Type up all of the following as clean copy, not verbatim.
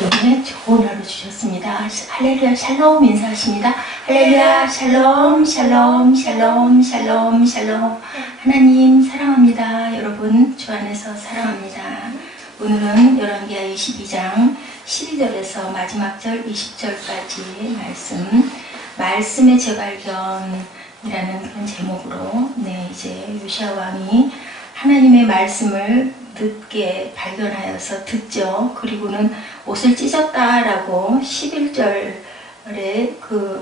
여러분의 좋은 하루 주셨습니다. 할렐루야 샬롬 인사하십니다. 할렐루야 샬롬 샬롬 샬롬 샬롬 샬롬. 하나님 사랑합니다. 여러분 주 안에서 사랑합니다. 오늘은 열왕기하 22장 12절에서 마지막 절 20절까지 말씀의 재발견이라는 그런 제목으로 이제 요시야 왕이 하나님의 말씀을 늦게 발견하여서 듣죠. 그리고는 옷을 찢었다라고 11절에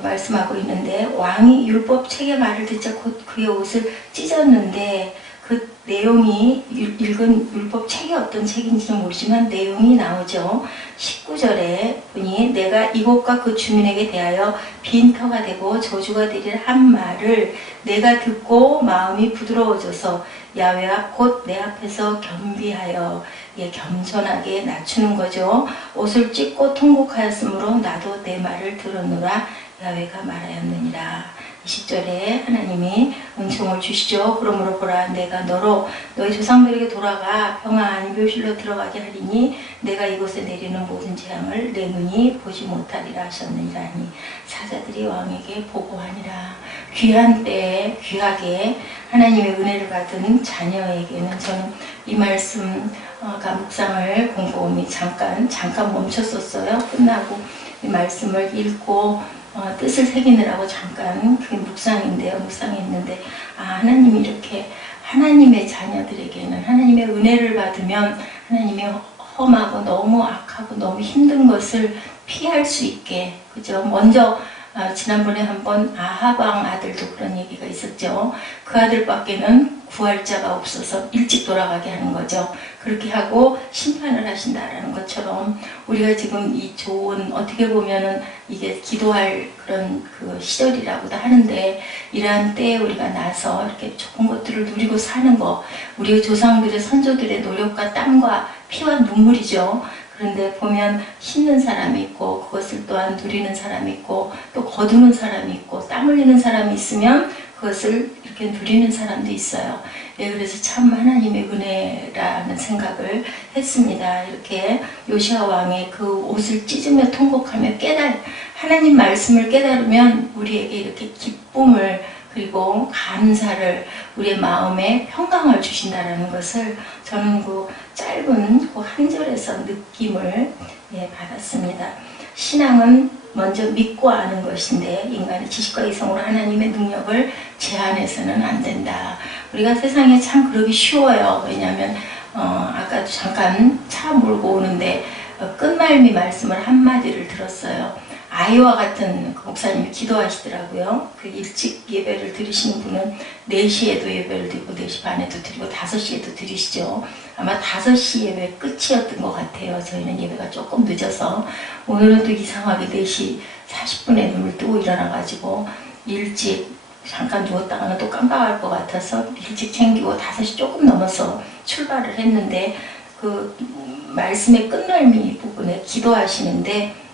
말씀하고 있는데, 왕이 율법 책의 말을 듣자 곧 그의 옷을 찢었는데, 그 내용이 읽은 율법 책이 어떤 책인지는 모르지만 내용이 나오죠. 19절에 보니 내가 이곳과 그 주민에게 대하여 빈터가 되고 저주가 되리라 한 말을 내가 듣고 마음이 부드러워져서 야훼가 곧 내 앞에서 겸비하여 겸손하게 낮추는 거죠. 옷을 찢고 통곡하였으므로 나도 내 말을 들었노라 야훼가 말하였느니라. 20절에 하나님이 은총을 주시죠. 그러므로 보라, 내가 너로 너희 조상들에게 돌아가 평안한 묘실로 들어가게 하리니 내가 이곳에 내리는 모든 재앙을 내 눈이 보지 못하리라 하셨느니라 하니 사자들이 왕에게 보고하니라. 귀한 때에 귀하게 하나님의 은혜를 받은 자녀에게는 저는 이 말씀 묵상을 곰곰이 잠깐 멈췄었어요. 끝나고 이 말씀을 읽고 뜻을 새기느라고 잠깐 그 묵상했는데, 하나님이 이렇게 하나님의 자녀들에게는 하나님의 은혜를 받으면 하나님이 험하고 너무 악하고 너무 힘든 것을 피할 수 있게, 그죠? 먼저 지난번에 한번 아합 왕 아들도 그런 얘기가 있었죠. 그 아들밖에는 구할 자가 없어서 일찍 돌아가게 하는 거죠. 그렇게 하고 심판을 하신다라는 것처럼 우리가 지금 이 좋은, 어떻게 보면은 이게 기도할 그런 그 시절이라고도 하는데, 이러한 때에 우리가 나서 이렇게 좋은 것들을 누리고 사는 거, 우리 조상들의 선조들의 노력과 땀과 피와 눈물이죠. 그런데 보면 심는 사람이 있고 그것을 또한 누리는 사람이 있고 또 거두는 사람이 있고 땀 흘리는 사람이 있으면 그것을 이렇게 누리는 사람도 있어요. 그래서 참 하나님의 은혜라는 생각을 했습니다. 이렇게 요시야 왕의 그 옷을 찢으며 통곡하며 하나님 말씀을 깨달으면 우리에게 이렇게 기쁨을, 그리고 감사를, 우리의 마음에 평강을 주신다는 것을 저는 그 짧은 그 한 절에서 느낌을 받았습니다. 신앙은 먼저 믿고 아는 것인데 인간의 지식과 이성으로 하나님의 능력을 제한해서는 안 된다. 우리가 세상에 참 그러기 쉬워요. 왜냐하면 아까도 잠깐 차 몰고 오는데 끝말미 말씀을 한마디를 들었어요. 아이와 같은 그 목사님이 기도하시더라고요. 그 일찍 예배를 드리시는 분은 4시에도 예배를 드리고 4시 반에도 드리고 5시에도 드리시죠. 아마 5시 예배 끝이었던 것 같아요. 저희는 예배가 조금 늦어서. 오늘은 또 이상하게 4시 40분에 눈을 뜨고 일어나가지고 일찍 잠깐 누웠다가는 또 깜빡할 것 같아서 일찍 챙기고 5시 조금 넘어서 출발을 했는데, 그 말씀의 끝날미 부분에 기도하시는데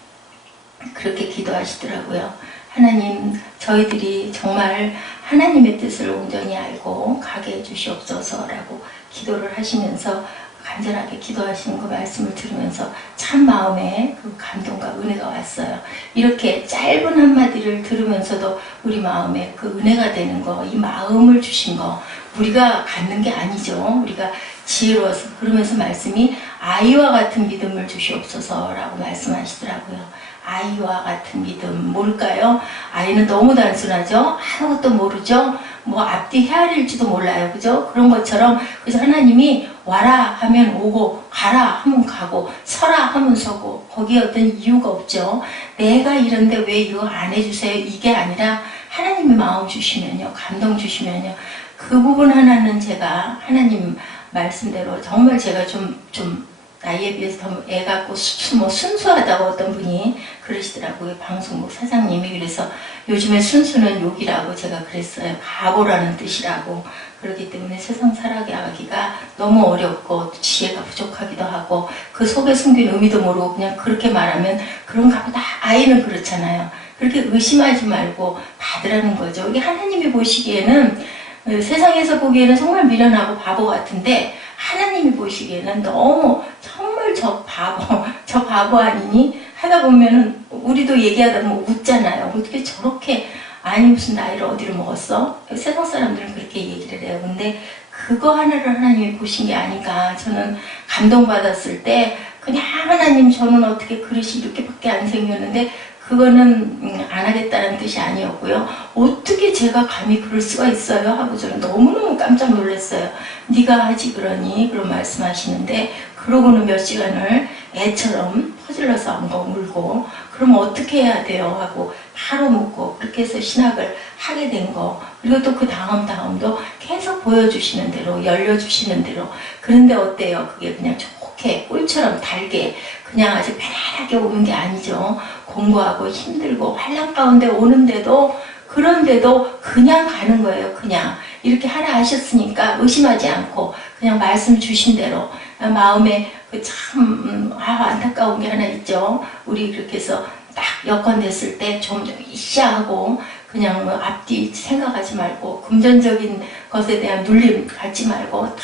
그렇게 기도하시더라고요. 하나님, 저희들이 정말 하나님의 뜻을 온전히 알고 가게 해주시옵소서라고 기도를 하시면서 간절하게 기도하시는 그 말씀을 들으면서 참 마음에 그 감동과 은혜가 왔어요. 이렇게 짧은 한마디를 들으면서도 우리 마음에 그 은혜가 되는 거, 이 마음을 주신 거 우리가 갖는 게 아니죠. 우리가 지혜로워서. 그러면서 말씀이 아이와 같은 믿음을 주시옵소서라고 말씀하시더라고요. 아이와 같은 믿음, 뭘까요? 아이는 너무 단순하죠? 아무것도 모르죠? 뭐 앞뒤 헤아릴지도 몰라요. 그죠? 그런 것처럼, 그래서 하나님이 와라 하면 오고, 가라 하면 가고, 서라 하면 서고, 거기에 어떤 이유가 없죠. 내가 이런데 왜 이거 안 해주세요? 이게 아니라 하나님이 마음 주시면요, 감동 주시면요, 그 부분 하나는 제가 하나님 말씀대로 정말 제가 좀 나이에 비해서 더 애 같고 순수하다고 어떤 분이 그러시더라고요. 방송국 사장님이. 그래서 요즘에 순수는 욕이라고 제가 그랬어요. 바보라는 뜻이라고. 그렇기 때문에 세상 살아가기가 너무 어렵고 지혜가 부족하기도 하고 그 속에 숨긴 의미도 모르고 그냥 그렇게 말하면 그런가 보다. 아이는 그렇잖아요. 그렇게 의심하지 말고 받으라는 거죠. 이게 하나님이 보시기에는, 세상에서 보기에는 정말 미련하고 바보 같은데 하나님이 보시기에는 너무 정말 저 바보, 저 바보 아니니? 하다 보면은 우리도 얘기하다 보면 웃잖아요. 어떻게 저렇게, 아니 무슨 나이를 어디로 먹었어? 세상 사람들은 그렇게 얘기를 해요. 근데 그거 하나를 하나님이 보신 게 아닌가. 저는 감동받았을 때 그냥 하나님 저는 어떻게 그릇이 이렇게밖에 안 생겼는데 그거는 안 하겠다는 뜻이 아니었고요. 어떻게 제가 감히 그럴 수가 있어요? 하고 저는 너무너무 깜짝 놀랐어요. 네가 하지 그러니? 그런 말씀하시는데 그러고는 몇 시간을 애처럼 퍼질러서 엉엉 울고 그럼 어떻게 해야 돼요? 하고 바로 묻고 그렇게 해서 신학을 하게 된 거. 그리고 또 그 다음도 계속 보여주시는 대로 열려주시는 대로. 그런데 어때요? 그게 그냥 좋게 꿀처럼 달게 그냥 아주 편안하게 오는 게 아니죠. 공부하고 힘들고 환란 가운데 오는데도 그런데도 그냥 가는 거예요. 그냥 이렇게 하나 하셨으니까 의심하지 않고 그냥 말씀 주신 대로 마음에 참 안타까운 게 하나 있죠. 우리 그렇게 해서 딱 여건 됐을 때 좀 이샤하고 그냥 뭐 앞뒤 생각하지 말고 금전적인 것에 대한 눌림 갖지 말고 딱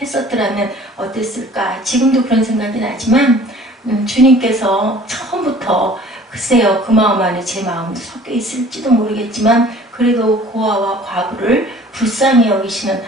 했었더라면 어땠을까. 지금도 그런 생각이 나지만 주님께서 처음부터 글쎄요 그 마음 안에 제 마음도 섞여 있을지도 모르겠지만 그래도 고아와 과부를 불쌍히 여기시는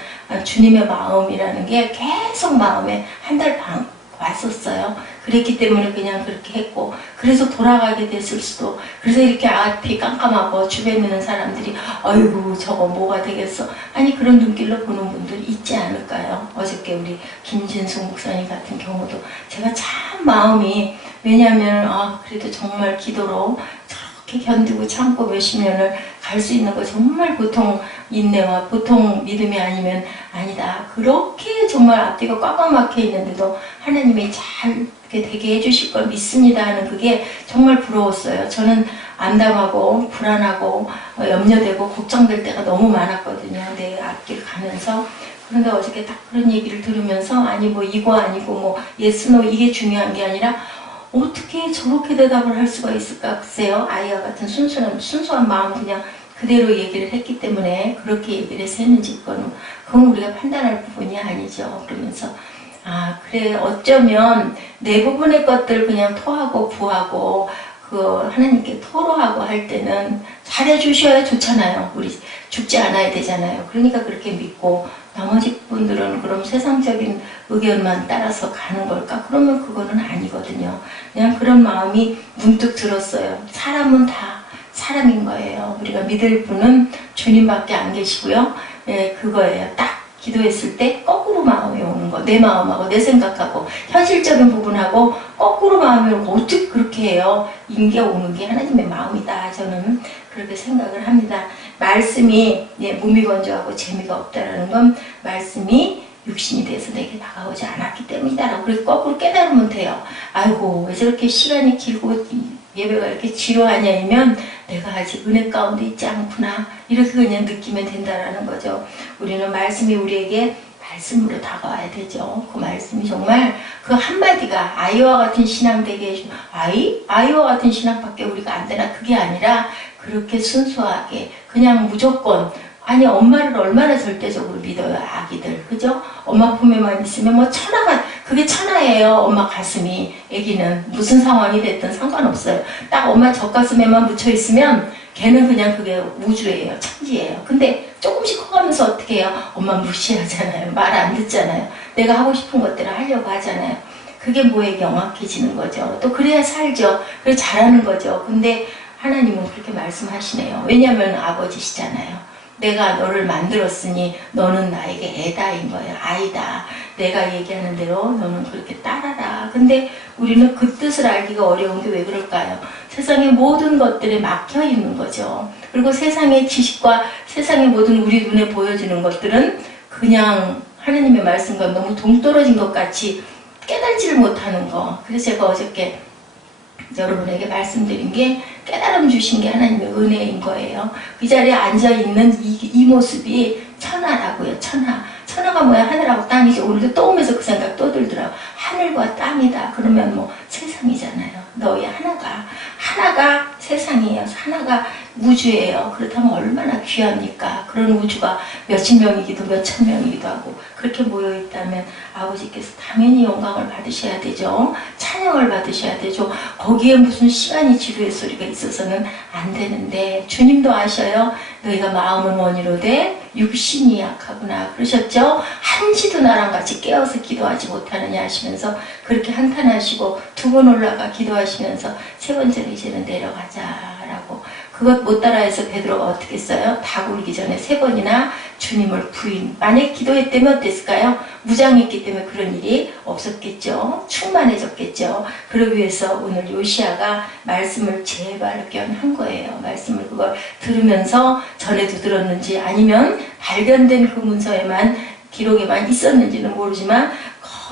주님의 마음이라는 게 계속 마음에 한 달 반 왔었어요. 그랬기 때문에 그냥 그렇게 했고 그래서 돌아가게 됐을 수도. 그래서 이렇게 앞이 깜깜하고 주변에 있는 사람들이 아이고 저거 뭐가 되겠어. 아니 그런 눈길로 보는 분들이 있지 않을까요? 어저께 우리 김진숙 목사님 같은 경우도 제가 참 마음이 왜냐하면 그래도 정말 기도로 저렇게 견디고 참고 몇십 년을 갈 수 있는 거 정말 보통 인내와 보통 믿음이 아니면 아니다. 그렇게 정말 앞뒤가 꽉꽉 막혀 있는데도 하나님이 잘 되게 해주실 걸 믿습니다 하는 그게 정말 부러웠어요. 저는 암담하고 불안하고 염려되고 걱정될 때가 너무 많았거든요. 내 앞길 가면서. 그런데 어저께 딱 그런 얘기를 들으면서 아니 뭐 이거 아니고 뭐 yes, no 이게 중요한 게 아니라 어떻게 저렇게 대답을 할 수가 있을까. 글쎄요. 아이와 같은 순수한 마음 그냥 그대로 얘기를 했기 때문에 그렇게 얘기를 해서 했는지 그건 우리가 판단할 부분이 아니죠. 그러면서 그래 어쩌면 내 부분의 것들 그냥 토하고 부하고 그 하나님께 토로하고 할 때는 잘해주셔야 좋잖아요. 우리 죽지 않아야 되잖아요. 그러니까 그렇게 믿고 나머지 분들은 그럼 세상적인 의견만 따라서 가는 걸까? 그러면 그거는 아니거든요. 그냥 그런 마음이 문득 들었어요. 사람은 다 사람인 거예요. 우리가 믿을 분은 주님밖에 안 계시고요. 네, 그거예요. 딱 기도했을 때 거꾸로 마음이 오는 거. 내 마음하고 내 생각하고 현실적인 부분하고 거꾸로 마음이 오고 어떻게 그렇게 해요? 인게 오는 게 하나님의 마음이다. 저는 그렇게 생각을 합니다. 말씀이 무미건조하고 재미가 없다라는 건 말씀이 육신이 돼서 내게 다가오지 않았기 때문이다라고 그렇게 거꾸로 깨달으면 돼요. 아이고 왜 저렇게 시간이 길고 예배가 이렇게 지루하냐면 내가 아직 은혜 가운데 있지 않구나 이렇게 그냥 느끼면 된다라는 거죠. 우리는 말씀이 우리에게 말씀으로 다가와야 되죠. 그 말씀이 정말 그 한마디가 아이와 같은 신앙 되게 해주는 아이와 같은 신앙밖에 우리가 안 되나. 그게 아니라 그렇게 순수하게 그냥 무조건 아니 엄마를 얼마나 절대적으로 믿어요. 아기들 그죠? 엄마 품에만 있으면 뭐 천하가 그게 천하예요. 엄마 가슴이. 아기는 무슨 상황이 됐든 상관없어요. 딱 엄마 젖가슴에만 묻혀 있으면 걔는 그냥 그게 우주예요. 천지예요. 근데 조금씩 커가면서 어떻게 해요? 엄마 무시하잖아요. 말 안 듣잖아요. 내가 하고 싶은 것들을 하려고 하잖아요. 그게 뭐에 영악해지는 거죠. 또 그래야 살죠. 그래 잘하는 거죠. 근데 하나님은 그렇게 말씀하시네요. 왜냐하면 아버지시잖아요. 내가 너를 만들었으니 너는 나에게 애다인 거야. 아이다. 내가 얘기하는 대로 너는 그렇게 따라라. 근데 우리는 그 뜻을 알기가 어려운 게 왜 그럴까요? 세상의 모든 것들에 막혀 있는 거죠. 그리고 세상의 지식과 세상의 모든 우리 눈에 보여지는 것들은 그냥 하나님의 말씀과 너무 동떨어진 것 같이 깨달지를 못하는 거. 그래서 제가 어저께 여러분에게 말씀드린 게 깨달음 주신 게 하나님의 은혜인 거예요. 그 자리에 앉아있는 이 모습이 천하라고요. 천하가 뭐야? 하늘하고 땅이죠. 오늘도 또 오면서 그 생각 또 들더라고요. 하늘과 땅이다. 그러면 뭐 세상이잖아요. 너희 하나가 세상이에요. 하나가 우주예요. 그렇다면 얼마나 귀합니까? 그런 우주가 몇십 명이기도 몇천 명이기도 하고 그렇게 모여 있다면 아버지께서 당연히 영광을 받으셔야 되죠. 찬양을 받으셔야 되죠. 거기에 무슨 시간이 지루의 소리가 있어서는 안 되는데, 주님도 아셔요. 너희가 마음은 원이로되 육신이 약하구나 그러셨죠. 한시도 나랑 같이 깨어서 기도하지 못하느냐 하시면서 그렇게 한탄하시고 두 번 올라가 기도하시면서 세 번째로 이제는 내려가자라고. 그것 못 따라해서 베드로가 어떻게 했어요? 다 굴기 전에 세 번이나 주님을 부인. 만약 기도했다면 어땠을까요? 무장했기 때문에 그런 일이 없었겠죠. 충만해졌겠죠. 그러기 위해서 오늘 요시야가 말씀을 재발견한 거예요. 말씀을 그걸 들으면서 전에도 들었는지 아니면 발견된 그 문서에만 기록에만 있었는지는 모르지만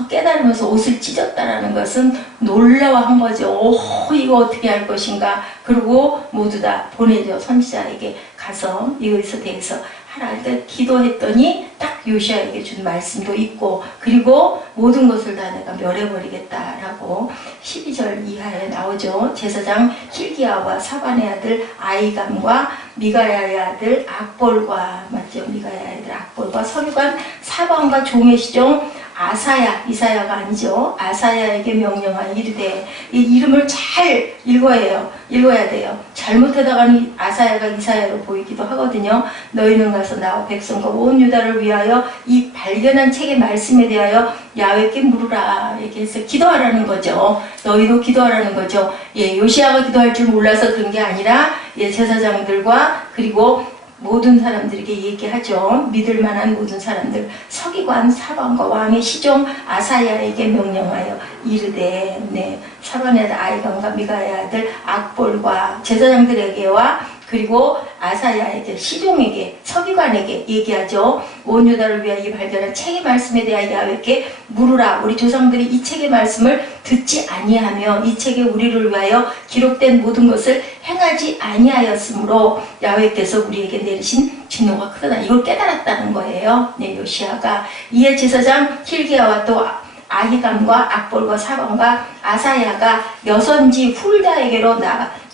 깨달으면서 옷을 찢었다라는 것은 놀라워한 거죠. 오, 이거 어떻게 할 것인가. 그리고 모두 다 보내죠. 선지자에게 가서 이것에 대해서 하라. 일단 기도했더니 딱 요시야에게 준 말씀도 있고, 그리고 모든 것을 다 내가 멸해버리겠다라고 12절 이하에 나오죠. 제사장 힐기야와 사반의 아들 아이감과 미가야의 아들 악볼과, 맞죠? 미가야의 아들 악볼과 서기관 사반과 종의 시종 아사야, 이사야가 아니죠. 아사야에게 명령하여 이르되, 이 이름을 잘 읽어야 돼요. 잘못하다가는 아사야가 이사야로 보이기도 하거든요. 너희는 가서 나와 백성과 온 유다를 위하여 이 발견한 책의 말씀에 대하여 야훼께 물으라. 이렇게 해서 기도하라는 거죠. 너희도 기도하라는 거죠. 예, 요시야가 기도할 줄 몰라서 그런 게 아니라, 예, 제사장들과 그리고 모든 사람들에게 얘기하죠. 믿을 만한 모든 사람들, 서기관 사반과 왕의 시종 아사야에게 명령하여 이르되, 네, 사반의 아이감과 미가의 아들 악볼과 제사장들에게와 그리고 아사야에게, 시종에게, 서기관에게 얘기하죠. 온 유다를 위하여 이 발견한 책의 말씀에 대하여 야훼께 물으라. 우리 조상들이 이 책의 말씀을 듣지 아니하며 이 책에 우리를 위하여 기록된 모든 것을 행하지 아니하였으므로 야훼께서 우리에게 내리신 진노가 크다. 이걸 깨달았다는 거예요. 네, 요시야가. 이에 제사장 힐기야와 또 아히감과 악볼과 사반과 아사야가 여선지 훌다에게로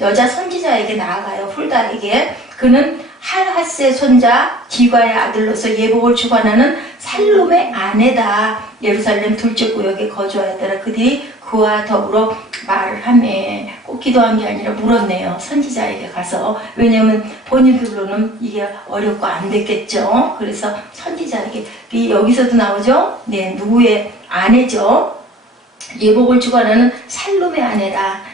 여자 선지자에게 나아가요. 훌다에게. 그는 할하스의 손자 디과의 아들로서 예복을 주관하는 살룸의 아내다. 예루살렘 둘째 구역에 거주하였더라. 그들이 그와 더불어 말을 하매, 꼭 기도한 게 아니라 물었네요. 선지자에게 가서. 왜냐하면 본인들로는 이게 어렵고 안 됐겠죠. 그래서 선지자에게, 여기서도 나오죠. 네, 누구의 아내죠. 예복을 주관하는 살룸의 아내라.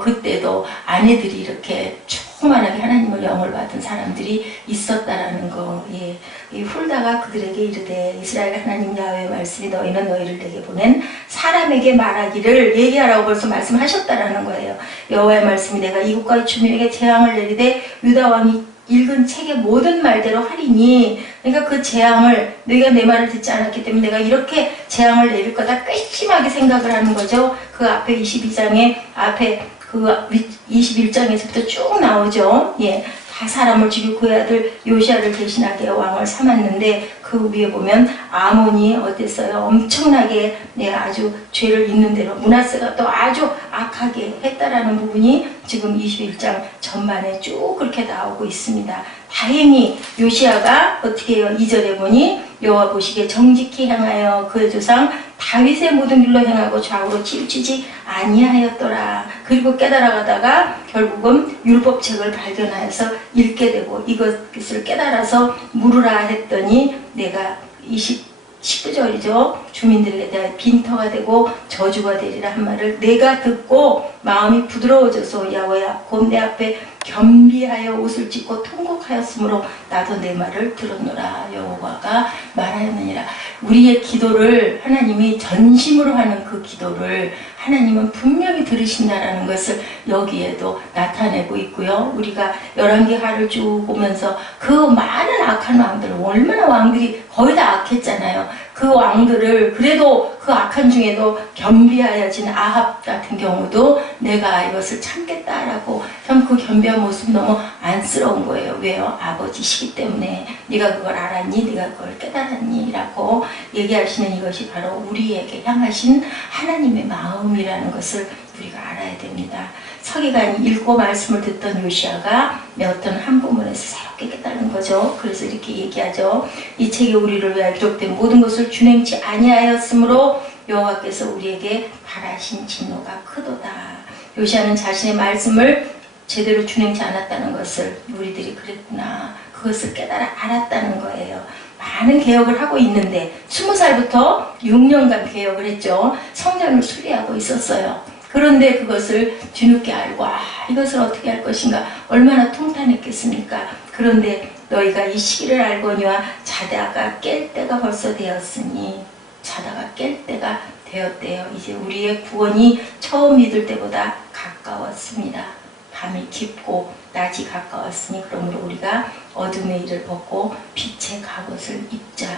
그때도 아내들이 이렇게 충만하게 하나님의 영을 받은 사람들이 있었다라는 거. 예. 이 훌다가 그들에게 이르되, 이스라엘 하나님 야훼의 말씀이 너희는 너희를 내게 보낸 사람에게 말하기를, 얘기하라고 벌써 말씀하셨다라는 거예요. 여호와의 말씀이 내가 이국과 주민에게 재앙을 내리되 유다 왕이 읽은 책의 모든 말대로 하리니. 그러니까 그 재앙을, 너희가 내 말을 듣지 않았기 때문에 내가 이렇게 재앙을 내릴 거다 괘씸하게 생각을 하는 거죠. 그 앞에 22장에 앞에 그 21장에서부터 쭉 나오죠. 예. 다 사람을 죽이고 그의 아들 요시야를 대신하게 왕을 삼았는데, 그 위에 보면 아몬이 어땠어요? 엄청나게, 네, 아주 죄를 있는 대로 므낫세가 또 아주 악하게 했다라는 부분이 지금 21장 전반에 쭉 그렇게 나오고 있습니다. 다행히 요시야가 어떻게 해요? 2절에 보니 여호와 보시기에 정직히 행하여 그의 조상 다윗의 모든 길로 행하고 좌우로 치우치지 아니하였더라. 그리고 깨달아가다가 결국은 율법책을 발견하여서 읽게 되고 이것을 깨달아서 물으라 했더니 내가 19절이죠. 주민들에게 대하여 빈터가 되고 저주가 되리라 한 말을 내가 듣고 마음이 부드러워져서 야훼야 곧 내 앞에 겸비하여 옷을 찢고 통곡하였으므로 나도 내 말을 들었노라. 여호와가 말하였느니라. 우리의 기도를 하나님이 전심으로 하는 그 기도를 하나님은 분명히 들으신다라는 것을 여기에도 나타내고 있고요. 우리가 11개 하를 쭉 보면서 그 많은 악한 왕들, 얼마나 왕들이 거의 다 악했잖아요. 그 왕들을 그래도 그 악한 중에도 겸비하여진 아합 같은 경우도 내가 이것을 참겠다라고, 참 그 겸비한 모습이 너무 안쓰러운 거예요. 왜요? 아버지시기 때문에. 네가 그걸 알았니? 네가 그걸 깨달았니? 라고 얘기하시는 이것이 바로 우리에게 향하신 하나님의 마음이라는 것을 우리가 알아야 됩니다. 서기관이 읽고 말씀을 듣던 요시아가 어떤 한 부분에서 새롭게 깨달은 거죠. 그래서 이렇게 얘기하죠. 이 책에 우리를 위하여 기록된 모든 것을 준행치 아니하였으므로 여호와께서 우리에게 바라신 진노가 크도다. 요시아는 자신의 말씀을 제대로 준행치 않았다는 것을 우리들이 그랬구나. 그것을 깨달아 알았다는 거예요. 많은 개혁을 하고 있는데 20살부터 6년간 개혁을 했죠. 성전을 수리하고 있었어요. 그런데 그것을 뒤늦게 알고 이것을 어떻게 할 것인가 얼마나 통탄했겠습니까? 그런데 너희가 이 시기를 알거니와 자다가 깰 때가 벌써 되었으니 자다가 깰 때가 되었대요. 이제 우리의 구원이 처음 믿을 때보다 가까웠습니다. 밤이 깊고 낮이 가까웠으니 그러므로 우리가 어둠의 일을 벗고 빛의 갑옷을 입자.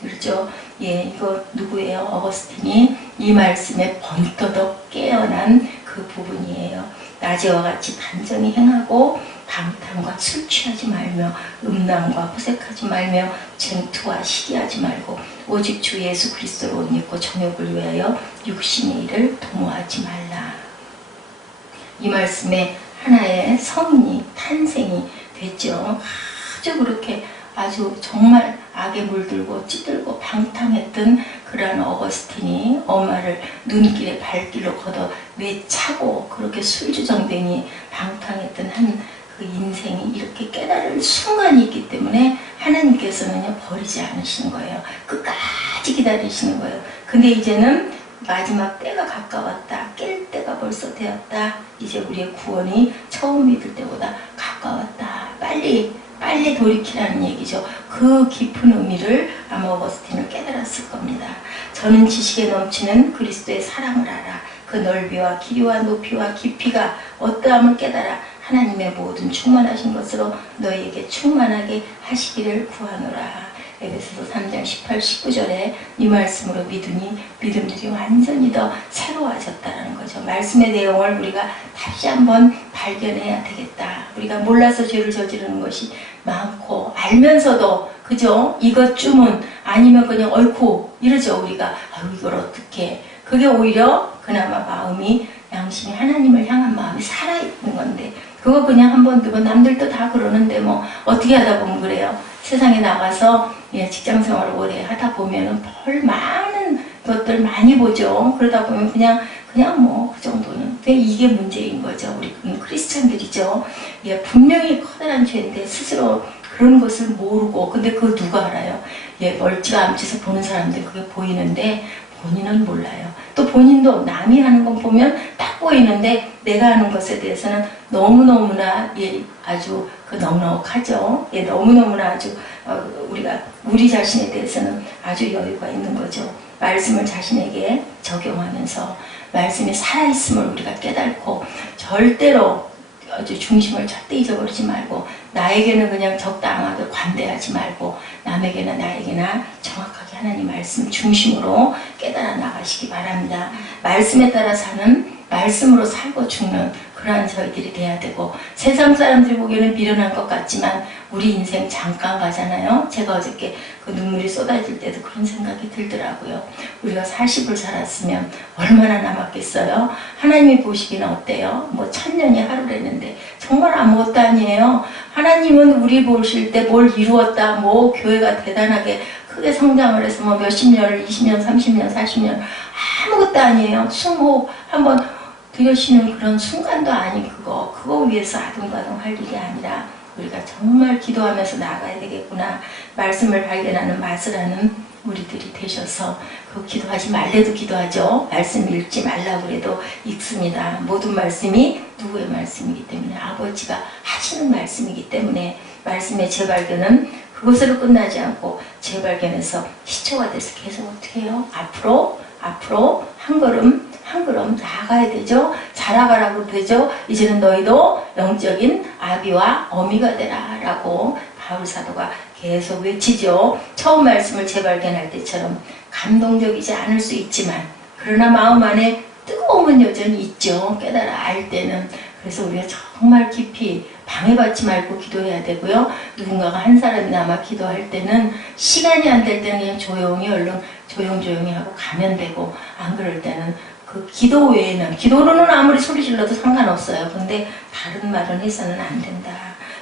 그렇죠? 예, 이거 누구예요? 어거스틴이 이 말씀에 번떠덕 깨어난 그 부분이에요. 낮에와 같이 단정히 행하고 방탕과 술 취하지 말며 음란과 호색하지 말며 쟁투와 시기하지 말고 오직 주 예수 그리스도를 옷 입고 정욕을 위하여 육신의 일을 도모하지 말라. 이 말씀에 하나의 성인이 탄생이 됐죠. 아주 그렇게 아주 정말 악에 물들고 찌들고 방탕했던 그러한 어거스틴이 엄마를 눈길에 발길로 걷어 내차고 그렇게 술주정뱅이 방탕했던 한 그 인생이 이렇게 깨달을 순간이 있기 때문에 하나님께서는요 버리지 않으시는 거예요. 끝까지 기다리시는 거예요. 근데 이제는 마지막 때가 가까웠다. 깰 때가 벌써 되었다. 이제 우리의 구원이 처음 믿을 때보다 가까웠다. 빨리 돌이키라는 얘기죠. 그 깊은 의미를 아마 어거스틴은 깨달았을 겁니다. 저는 지식에 넘치는 그리스도의 사랑을 알아. 그 넓이와 길이와 높이와 깊이가 어떠함을 깨달아 하나님의 모든 충만하신 것으로 너희에게 충만하게 하시기를 구하노라. 에베소서 3장 18, 19절에 이 말씀으로 믿으니 믿음들이 완전히 더 새로워졌다는 거죠. 말씀의 내용을 우리가 다시 한번 발견해야 되겠다. 우리가 몰라서 죄를 저지르는 것이 많고 알면서도 그죠? 이것쯤은 아니면 그냥 옳고 이러죠. 우리가 아유 이걸 어떻게 그게 오히려 그나마 마음이 양심이 하나님을 향한 마음이 살아있는 건데 그거 그냥 한번 두번 남들도 다 그러는데 뭐 어떻게 하다 보면 그래요. 세상에 나가서 직장생활을 오래 하다 보면은 별 많은 것들 많이 보죠. 그러다 보면 그냥 뭐 그 정도는. 근데 이게 문제인 거죠. 우리 크리스찬들이죠. 분명히 커다란 죄인데 스스로 그런 것을 모르고 근데 그거 누가 알아요? 멀찌가 않지서 보는 사람들 그게 보이는데 본인은 몰라요. 또 본인도 남이 하는 건 보면 딱 보이는데 내가 하는 것에 대해서는 너무너무나 아주 넉넉하죠. 너무너무나 아주 우리가 우리 자신에 대해서는 아주 여유가 있는 거죠. 말씀을 자신에게 적용하면서 말씀이 살아있음을 우리가 깨닫고 절대로 아주 중심을 절대 잊어버리지 말고 나에게는 그냥 적당하게 관대하지 말고 남에게나 나에게나 정확하게 하나님 말씀 중심으로 깨달아 나가시기 바랍니다. 말씀에 따라 사는 말씀으로 살고 죽는 그러한 저희들이 돼야 되고 세상 사람들이 보기에는 미련한 것 같지만 우리 인생 잠깐 가잖아요. 제가 어저께 그 눈물이 쏟아질 때도 그런 생각이 들더라고요. 우리가 40을 살았으면 얼마나 남았겠어요? 하나님이 보시기는 어때요? 뭐 1000년이 하루라는데 정말 아무것도 아니에요. 하나님은 우리 보실 때 뭘 이루었다, 뭐 교회가 대단하게 크게 성장을 해서 뭐 몇십 년을 20년, 30년, 40년 아무것도 아니에요. 숨호흡 한번 들여쉬는 그런 순간도 아닌 그거 위해서 아둥바둥 할 일이 아니라 우리가 정말 기도하면서 나가야 되겠구나. 말씀을 발견하는 맛을 아는 우리들이 되셔서 그 기도하지 말래도 기도하죠. 말씀 읽지 말라고 그래도 읽습니다. 모든 말씀이 누구의 말씀이기 때문에 아버지가 하시는 말씀이기 때문에 말씀의 재발견은 그것으로 끝나지 않고 재발견해서 시초가 돼서 계속 어떻게 해요? 앞으로 한 걸음 나아가야 되죠. 자라가라고 되죠. 이제는 너희도 영적인 아비와 어미가 되라 라고 바울 사도가 계속 외치죠. 처음 말씀을 재발견할 때처럼 감동적이지 않을 수 있지만 그러나 마음 안에 뜨거움은 여전히 있죠. 깨달아 알 때는. 그래서 우리가 정말 깊이 방해받지 말고 기도해야 되고요. 누군가가 한 사람이 남아 기도할 때는 시간이 안 될 때는 그냥 조용히 얼른 조용히 하고 가면 되고 안 그럴 때는 그 기도 외에는, 기도로는 아무리 소리 질러도 상관없어요. 근데 다른 말은 해서는 안 된다.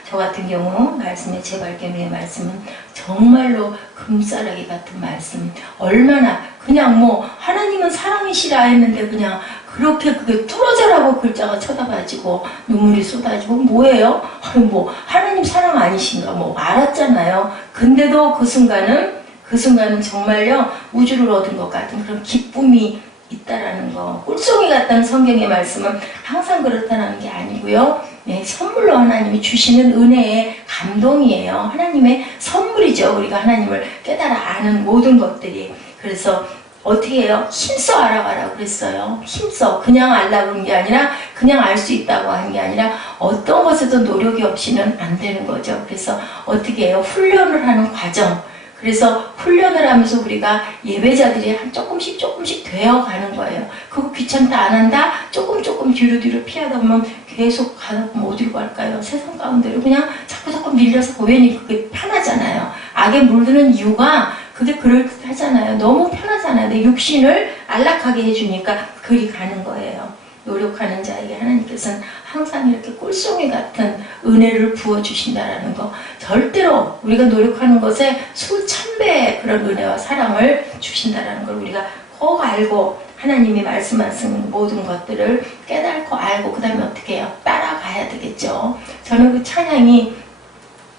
저 같은 경우 말씀의 제발개미의 말씀은 정말로 금싸라기 같은 말씀. 얼마나 그냥 뭐 하나님은 사랑이시라 했는데 그냥 그렇게 그게 뚫어져라고 글자가 쳐다봐지고 눈물이 쏟아지고 뭐예요? 뭐 하나님 사랑 아니신가 뭐 알았잖아요. 근데도 그 순간은 정말요 우주를 얻은 것 같은 그런 기쁨이 있다라는 거. 꿀송이 같다는 성경의 말씀은 항상 그렇다는 게 아니고요. 네, 선물로 하나님이 주시는 은혜의 감동이에요. 하나님의 선물이죠. 우리가 하나님을 깨달아 아는 모든 것들이. 그래서 어떻게 해요? 힘써 알아가라고 그랬어요. 힘써. 그냥 알라고 그런 게 아니라 그냥 알 수 있다고 하는 게 아니라 어떤 것에도 노력이 없이는 안 되는 거죠. 그래서 어떻게 해요? 훈련을 하는 과정. 그래서 훈련을 하면서 우리가 예배자들이 한 조금씩 되어가는 거예요. 그거 귀찮다 안 한다? 조금 뒤로 피하다 보면 계속 가다 보면 어디로 갈까요? 세상 가운데로 그냥 자꾸 밀려서 왠지 그게 편하잖아요. 악에 물드는 이유가 그게 그럴듯하잖아요. 너무 편하잖아요. 내 육신을 안락하게 해주니까 그리 가는 거예요. 노력하는 자에게 하나님께서는 항상 이렇게 꿀송이 같은 은혜를 부어주신다라는 거. 절대로 우리가 노력하는 것에 수천 배의 그런 은혜와 사랑을 주신다라는 걸 우리가 꼭 알고 하나님이 말씀하신 모든 것들을 깨닫고 알고 그 다음에 어떻게 해요? 따라가야 되겠죠. 저는 그 찬양이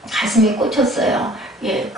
가슴에 꽂혔어요. 예,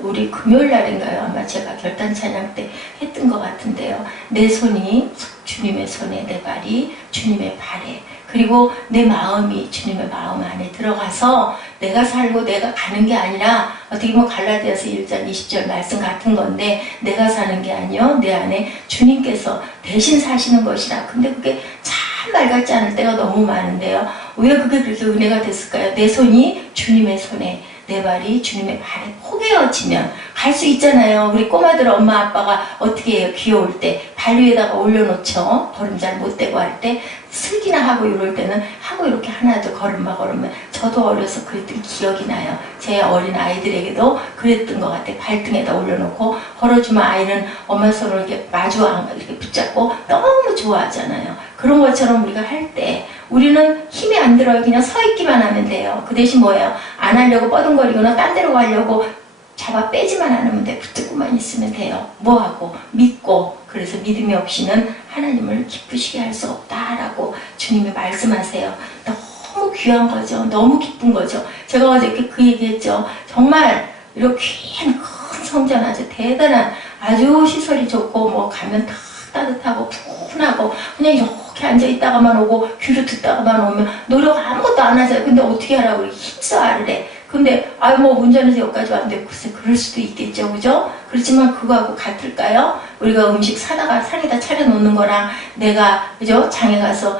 우리 금요일 날인가요? 아마 제가 결단 찬양 때 했던 것 같은데요. 내 손이 주님의 손에, 내 발이 주님의 발에, 그리고 내 마음이 주님의 마음 안에 들어가서 내가 살고 내가 가는 게 아니라 어떻게 보면 갈라디아서 1장 20절 말씀 같은 건데 내가 사는 게 아니요 내 안에 주님께서 대신 사시는 것이라. 근데 그게 참 말 같지 않을 때가 너무 많은데요. 왜 그게 그렇게 은혜가 됐을까요? 내 손이 주님의 손에, 내 발이 주님의 발에 포개어지면 갈 수 있잖아요. 우리 꼬마들 엄마 아빠가 어떻게 해요? 귀여울 때 발 위에다가 올려놓죠. 걸음 잘 못 대고 할 때 슬기나 하고 이럴 때는 하고 이렇게 하나 더 걸음마 저도 어려서 그랬던 기억이 나요. 제 어린 아이들에게도 그랬던 것 같아요. 발등에다 올려놓고 걸어주면 아이는 엄마 손을 이렇게 이렇게 붙잡고 너무 좋아하잖아요. 그런 것처럼 우리가 할 때 우리는 힘이 안 들어요. 그냥 서 있기만 하면 돼요. 그 대신 뭐예요? 안 하려고 뻐둥거리거나 딴 데로 가려고 잡아 빼지만 않으면 돼. 붙들고만 있으면 돼요. 뭐하고? 믿고. 그래서 믿음이 없이는 하나님을 기쁘시게 할 수 없다라고 주님이 말씀하세요. 너무 귀한 거죠. 너무 기쁜 거죠. 제가 어저께 그 얘기했죠. 정말 이렇게 큰 성전 아주 대단한 아주 시설이 좋고 뭐 가면 다 따뜻하고 푸근하고 그냥 이렇게 앉아있다가만 오고 귀로 듣다가만 오면 노력 아무것도 안 하잖아요. 근데 어떻게 하라고 힘써 하래. 근데 뭐 운전해서 여기까지 왔는데 글쎄 그럴 수도 있겠죠. 그죠? 그렇지만 그거하고 같을까요? 우리가 음식 사다가 상에다 차려놓는 거랑 내가 그죠? 장에 가서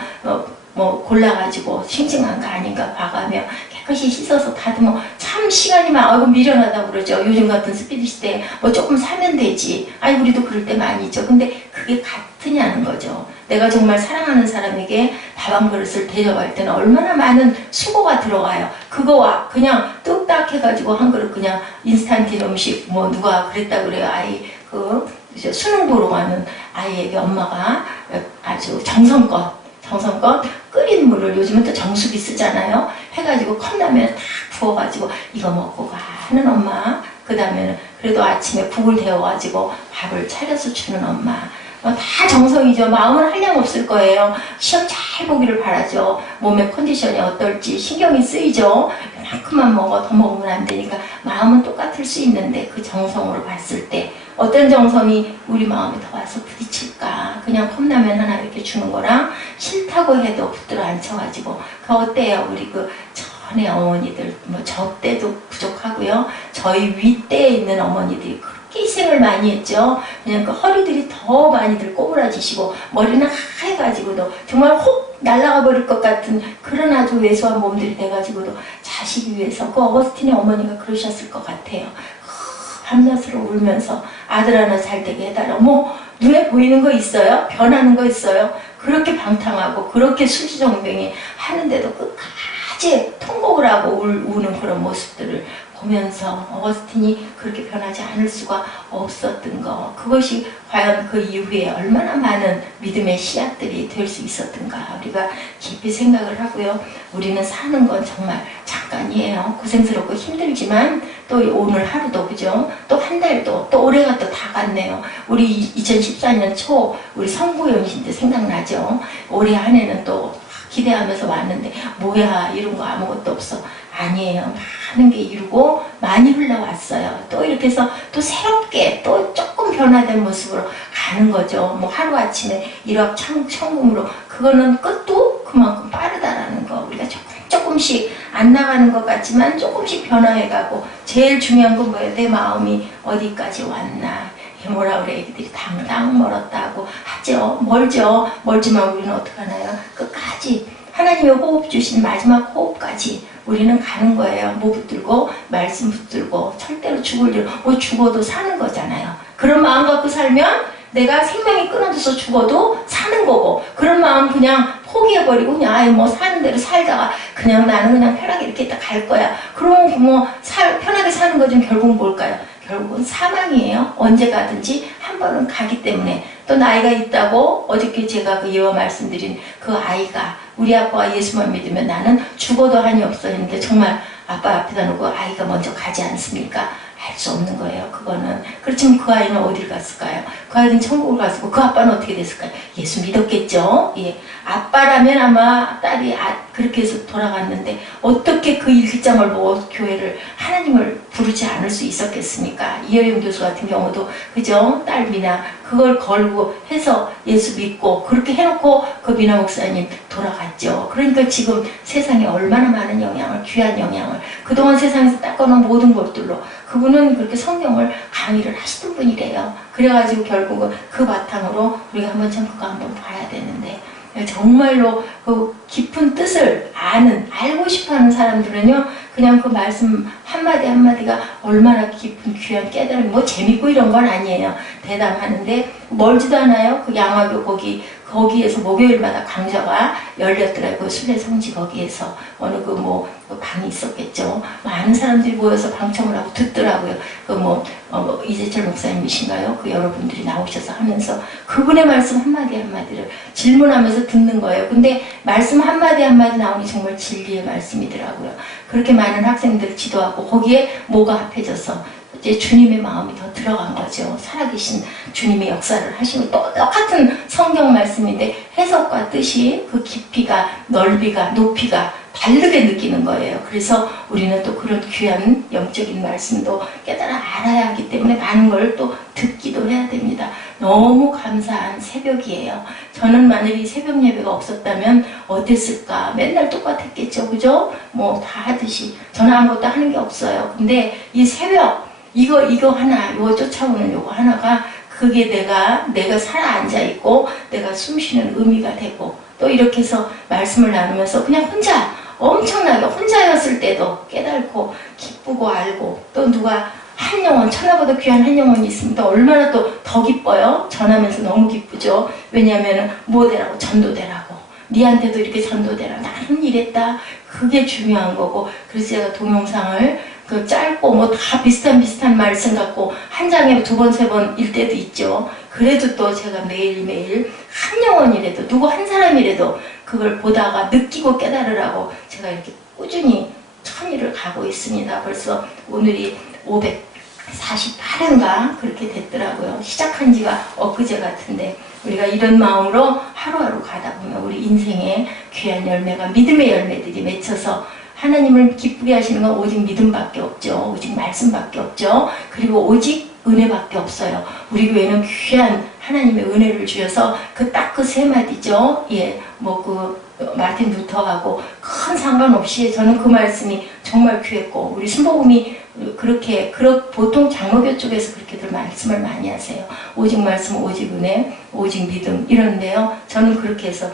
뭐 골라가지고 싱싱한 거 아닌가 봐가며 깨끗이 씻어서 다듬어 참 시간이 아이고 미련하다고 그러죠. 요즘 같은 스피드 시대에 뭐 조금 사면 되지. 우리도 그럴 때 많이 있죠. 근데 그게 같으냐는 거죠. 내가 정말 사랑하는 사람에게 밥 한 그릇을 대접할 때는 얼마나 많은 수고가 들어가요. 그거와 그냥 뚝딱 해가지고 한 그릇 그냥 인스턴트 음식 뭐 누가 그랬다 그래요. 아이 이제 수능 보러 가는 아이에게 엄마가 아주 정성껏 끓인 물을 요즘은 또 정수기 쓰잖아요. 해가지고 컵라면에 다 부어가지고 이거 먹고 가는 엄마. 그 다음에는 그래도 아침에 국을 데워가지고 밥을 차려서 주는 엄마. 다 정성이죠. 마음은 한량 없을 거예요. 시험 잘 보기를 바라죠. 몸의 컨디션이 어떨지 신경이 쓰이죠. 만큼만 먹어 더 먹으면 안 되니까 마음은 똑같을 수 있는데 그 정성으로 봤을 때 어떤 정성이 우리 마음에 더 와서 부딪힐까. 그냥 컵라면 하나 이렇게 주는 거랑 싫다고 해도 붙들어 앉혀가지고 그 어때요? 우리 전에 어머니들 저 때도 부족하고요. 저희 윗대에 있는 어머니들이 그렇게 희생을 많이 했죠. 그냥 그 허리들이 더 많이들 꼬부라지시고 머리는 하얘가지고도 정말 혹 날아가 버릴 것 같은 그런 아주 왜소한 몸들이 돼가지고도 자식 위해서 그 어거스틴의 어머니가 그러셨을 것 같아요. 밤낮으로 울면서 아들 하나 잘 되게 해달라고. 뭐 눈에 보이는 거 있어요? 변하는 거 있어요? 그렇게 방탕하고 그렇게 수지정병이 하는데도 끝까지 통곡을 하고 우는 그런 모습들을 보면서 어거스틴이 그렇게 변하지 않을 수가 없었던 거, 그것이 과연 그 이후에 얼마나 많은 믿음의 씨앗들이 될 수 있었던가 우리가 깊이 생각을 하고요. 우리는 사는 건 정말 잠깐이에요. 고생스럽고 힘들지만 또 오늘 하루도 그죠? 또 한 달도 또 올해가 또 다 갔네요. 우리 2014년 초 우리 성부연신 때 생각나죠? 올해 한 해는 또 기대하면서 왔는데 뭐야 이런 거 아무것도 없어. 아니에요. 많은 게 이루고 많이 흘러왔어요. 또 이렇게 해서 또 새롭게 또 조금 변화된 모습으로 가는 거죠. 뭐 하루아침에 일확천금으로 그거는 끝도 그만큼 빠르다라는 거. 우리가 조금씩 안 나가는 것 같지만 조금씩 변화해가고 제일 중요한 건 뭐예요? 내 마음이 어디까지 왔나. 뭐라 그래 애기들이 당당 멀었다고 하죠. 멀지만 우리는 어떻게 하나요? 끝까지 하나님의 호흡 주신 마지막 호흡까지 우리는 가는 거예요. 뭐 붙들고 말씀 붙들고 절대로 죽을 일, 죽어도 사는 거잖아요. 그런 마음 갖고 살면 내가 생명이 끊어져서 죽어도 사는 거고, 그런 마음 그냥 포기해버리고 그냥 아예 뭐 사는 대로 살다가 그냥 나는 그냥 편하게 이렇게 딱 갈 거야. 그러면 뭐 편하게 사는 거 좀 결국은 뭘까요? 결국은 사망이에요. 언제 가든지 한 번은 가기 때문에. 또 나이가 있다고 어저께 제가 그 예화 말씀드린 그 아이가 우리 아빠가 예수만 믿으면 나는 죽어도 한이 없어 했는데 정말 아빠 앞에다 놓고 아이가 먼저 가지 않습니까? 할 수 없는 거예요. 그거는. 그렇지만 그 아이는 어디를 갔을까요? 그 아이는 천국을 갔고 그 아빠는 어떻게 됐을까요? 예수 믿었겠죠. 예. 아빠라면 아마 딸이 그렇게 해서 돌아갔는데 어떻게 그 일기장을 보고 교회를 하나님을 부르지 않을 수 있었겠습니까? 이여영 교수 같은 경우도 그죠? 딸 미나 그걸 걸고 해서 예수 믿고 그렇게 해놓고 그 미나 목사님 돌아갔죠. 그러니까 지금 세상에 얼마나 많은 영향을, 귀한 영향을 그동안 세상에서 닦아놓은 모든 것들로 그분은 그렇게 성경을 강의를 하시던 분이래요. 그래가지고 결국은 그 바탕으로 우리가 한번 참 그거 한번 봐야 되는데 정말로 그 깊은 뜻을 알고 싶어하는 사람들은요 그냥 그 말씀 한마디 한마디가 얼마나 깊은 귀한 깨달음이 뭐 재밌고 이런 건 아니에요. 대담하는데 멀지도 않아요. 그 양화교 거기에서 목요일마다 강좌가 열렸더라고요. 순례성지 거기에서 어느 그 방이 있었겠죠. 많은 사람들이 모여서 방청을 하고 듣더라고요. 이재철 목사님이신가요? 그 여러분들이 나오셔서 하면서 그분의 말씀 한마디 한마디를 질문하면서 듣는 거예요. 근데 말씀 한마디 한마디 나오니 정말 진리의 말씀이더라고요. 그렇게 많은 학생들 지도하고 거기에 뭐가 합해져서 이제 주님의 마음이 더 들어간 거죠. 살아계신 주님의 역사를 하시고 또 똑같은 성경 말씀인데 해석과 뜻이 그 깊이가 넓이가 높이가 다르게 느끼는 거예요. 그래서 우리는 또 그런 귀한 영적인 말씀도 깨달아 알아야 하기 때문에 많은 걸 또 듣기도 해야 됩니다. 너무 감사한 새벽이에요. 저는 만약에 이 새벽 예배가 없었다면 어땠을까? 맨날 똑같았겠죠. 그죠? 뭐 다 하듯이. 저는 아무것도 하는 게 없어요. 근데 이 새벽 이거 하나, 이거 쫓아오는 요거 하나가 그게 내가 살아 앉아 있고 내가 숨 쉬는 의미가 되고 또 이렇게 해서 말씀을 나누면서 그냥 엄청나게 혼자였을 때도 깨달고 기쁘고 알고 또 누가 한 영혼, 천하보다 귀한 한 영혼이 있으면 또 얼마나 또 더 기뻐요. 전하면서 너무 기쁘죠. 왜냐하면 뭐되라고 전도되라고 니한테도 이렇게 전도되라. 나는 이랬다. 그게 중요한 거고 그래서 제가 동영상을 그 짧고 뭐 다 비슷한 말씀 갖고 한 장에 2번, 3번 일 때도 있죠. 그래도 또 제가 매일매일 한 영혼이라도 누구 한 사람이라도 그걸 보다가 느끼고 깨달으라고 제가 이렇게 꾸준히 천일을 가고 있습니다. 벌써 오늘이 548회인가 그렇게 됐더라고요. 시작한 지가 엊그제 같은데 우리가 이런 마음으로 하루하루 가다 보면 우리 인생의 귀한 열매가 믿음의 열매들이 맺혀서 하나님을 기쁘게 하시는 건 오직 믿음밖에 없죠. 오직 말씀밖에 없죠. 그리고 오직 은혜밖에 없어요. 우리 교회는 귀한 하나님의 은혜를 주셔서 딱 그 3마디죠. 예, 마틴 루터하고 큰 상관없이 저는 그 말씀이 정말 귀했고 우리 순복음이 보통 장로교 쪽에서 그렇게들 말씀을 많이 하세요. 오직 말씀, 오직 은혜, 오직 믿음 이런데요. 저는 그렇게 해서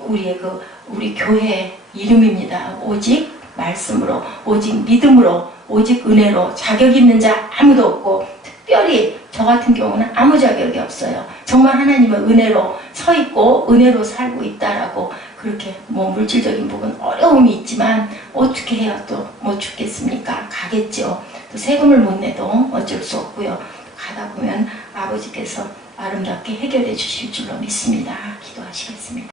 우리 교회 이름입니다. 오직 말씀으로, 오직 믿음으로, 오직 은혜로 자격 있는 자 아무도 없고 특별히 저 같은 경우는 아무 자격이 없어요. 정말 하나님의 은혜로 서 있고 은혜로 살고 있다라고 그렇게 뭐 물질적인 부분 어려움이 있지만 어떻게 해야 또 못 죽겠습니까? 가겠죠. 또 세금을 못 내도 어쩔 수 없고요. 가다 보면 아버지께서 아름답게 해결해 주실 줄로 믿습니다. 기도하시겠습니다.